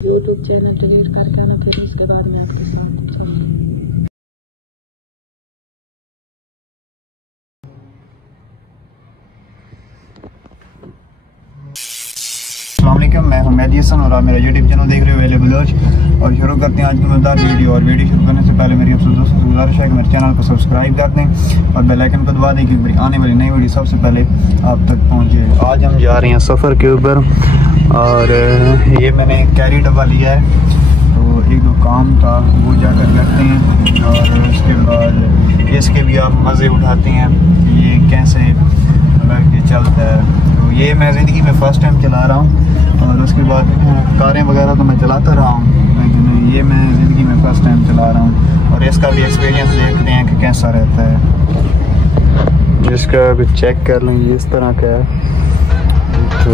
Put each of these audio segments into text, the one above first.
YouTube channel delete करके आना, फिर उसके बाद मैं आपके साथ चलूँगी। मैं हूं मेहदी हसन और आप मेरा यूट्यूब चैनल देख रहे हो अवेलेबल और शुरू करते हैं आज की मजेदार वीडियो। और वीडियो शुरू करने से पहले मेरी आपसे दोस्तों से गुजारिश है कि मेरे चैनल को सब्सक्राइब कर दें और बेल आइकन को दबा दें क्योंकि आने वाली नई वीडियो सबसे पहले आप तक पहुंचे। आज हम जा रहे हैं सफ़र के ऊपर और ये मैंने कैरी डब्बा लिया है, तो एक दो काम था वो जाकर करते हैं और उसके बाद इसके भी आप मज़े उठाते हैं ये कैसे के चलता है। तो ये मैं ज़िंदगी में फ़र्स्ट टाइम चला रहा हूँ और उसके बाद कारें वगैरह तो मैं चलाता रहा हूँ, लेकिन ये मैं ज़िंदगी में फ़र्स्ट टाइम चला रहा हूँ और इसका भी एक्सपीरियंस देखते हैं कि कैसा रहता है। इसका भी चेक कर लें, ये इस तरह का है। तो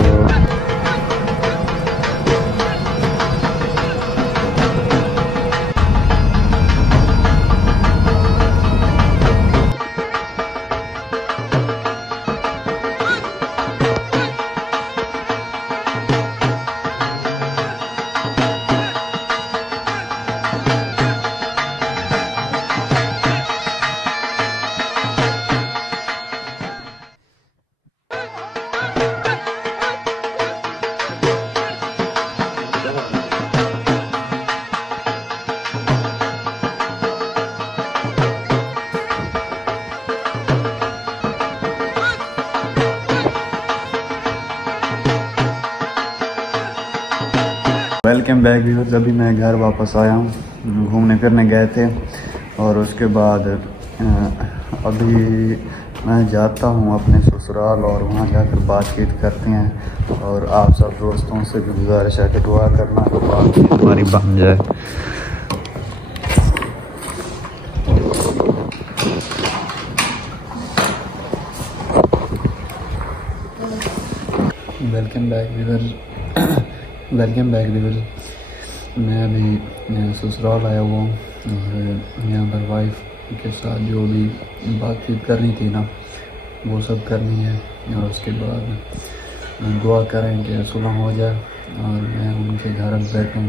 वेलकम बैक व्यूअर्स। अभी मैं घर वापस आया हूँ, घूमने फिरने गए थे और उसके बाद अभी मैं जाता हूँ अपने ससुराल और वहाँ जाकर बातचीत करते हैं। और आप सब दोस्तों से भी गुजारिश है कि दुआ करना तो बातचीत हमारी बन जाए। Welcome back viewers. मैं अभी ससुराल आया हुआ हूँ और यहाँ पर वाइफ के साथ जो भी बातचीत करनी थी ना वो सब करनी है और उसके बाद दुआ करें कि सुलह हो जाए और मैं उनके घर बैठूँ।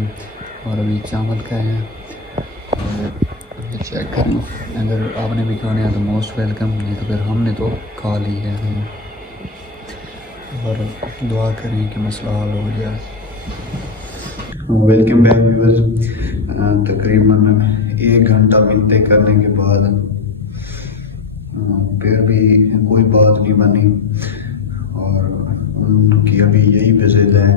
और अभी चावल खाए हैं और चेक करें, अगर आपने भी खाने हैं तो मोस्ट वेलकम, नहीं तो फिर हमने तो खा ली है। और दुआ करें कि मसला हल हो जाए। Welcome back viewers. तकरीबन 1 घंटा मिलते करने के बाद फिर भी कोई बात नहीं बनी और उनकी अभी यही विजिट है।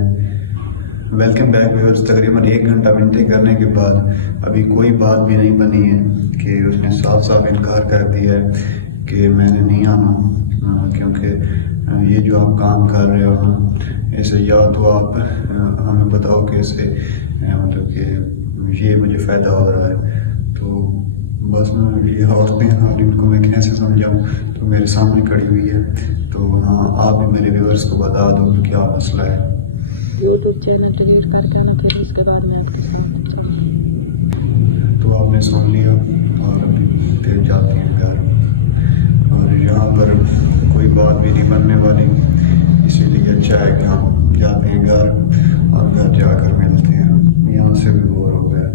Welcome back viewers. तकरीबन 1 घंटा मिलते करने के बाद अभी कोई बात भी नहीं बनी है कि उसने साफ साफ इनकार कर दिया है कि मैंने नहीं आना, क्योंकि ये जो आप काम कर रहे हो ना इसे या तो आप हमें बताओ कि इससे मतलब कि ये मुझे फ़ायदा हो रहा है। तो बस ना ये औरतें हैं और इनको मैं कैसे समझाऊं, तो मेरे सामने खड़ी हुई है। तो हाँ, आप भी मेरे व्यूअर्स को बता दो कि क्या मसला है। यूट्यूब चैनल डिलीट करके आना, फिर उसके बाद मैं आपके साथ चलूँगी। तो आपने सुन लिया और अभी फिर जाते हैं घर और यहाँ पर कोई बात भी नहीं बनने वाली, इसीलिए अच्छा है कि हम जाते हैं घर और घर जाकर मिलते हैं। यहाँ से भी बोर हो गया।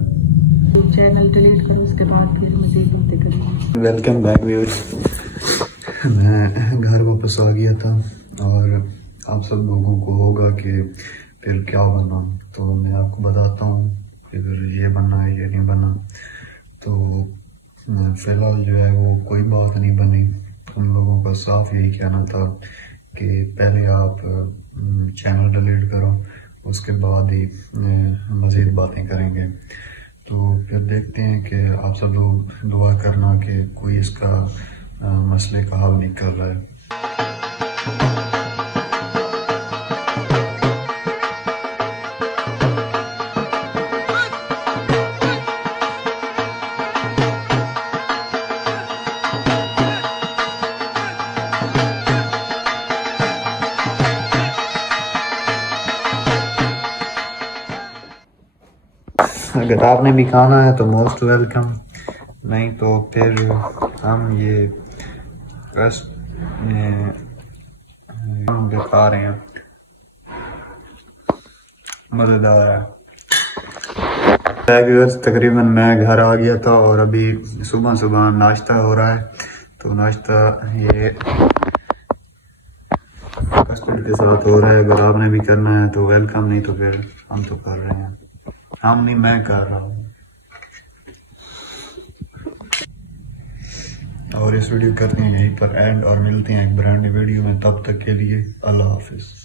चैनल डिलीट करो, उसके बाद फिर मुझे बातें करेंगे। Welcome back viewers. मैं घर वापस आ गया था और आप सब लोगों को होगा कि फिर क्या बना, तो मैं आपको बताता हूँ कि फिर ये बना है ये नहीं बना। तो फिलहाल जो है वो कोई बात नहीं बनी। हम लोगों का साफ यही कहना था कि पहले आप चैनल डिलीट करो, उसके बाद ही मज़ीद बातें करेंगे। तो फिर देखते हैं कि आप सब लोग दुआ करना कि कोई इसका मसले का हल निकल रहा है। अगर आपने भी खाना है तो मोस्ट वेलकम, नहीं तो फिर हम ये रेस्ट खा रहे हैं, मज़ेदार है। व्यूअर्स तकरीबन मैं घर आ गया था और अभी सुबह सुबह नाश्ता हो रहा है। तो नाश्ता ये कस्टर्ड के साथ हो रहा है। अगर आपने भी करना है तो वेलकम, नहीं तो फिर हम तो कर रहे हैं। हम नहीं, मैं कर रहा हूँ। और इस वीडियो करते हैं यहीं पर एंड और मिलते हैं एक ब्रांड न्यू वीडियो में। तब तक के लिए अल्लाह हाफिज।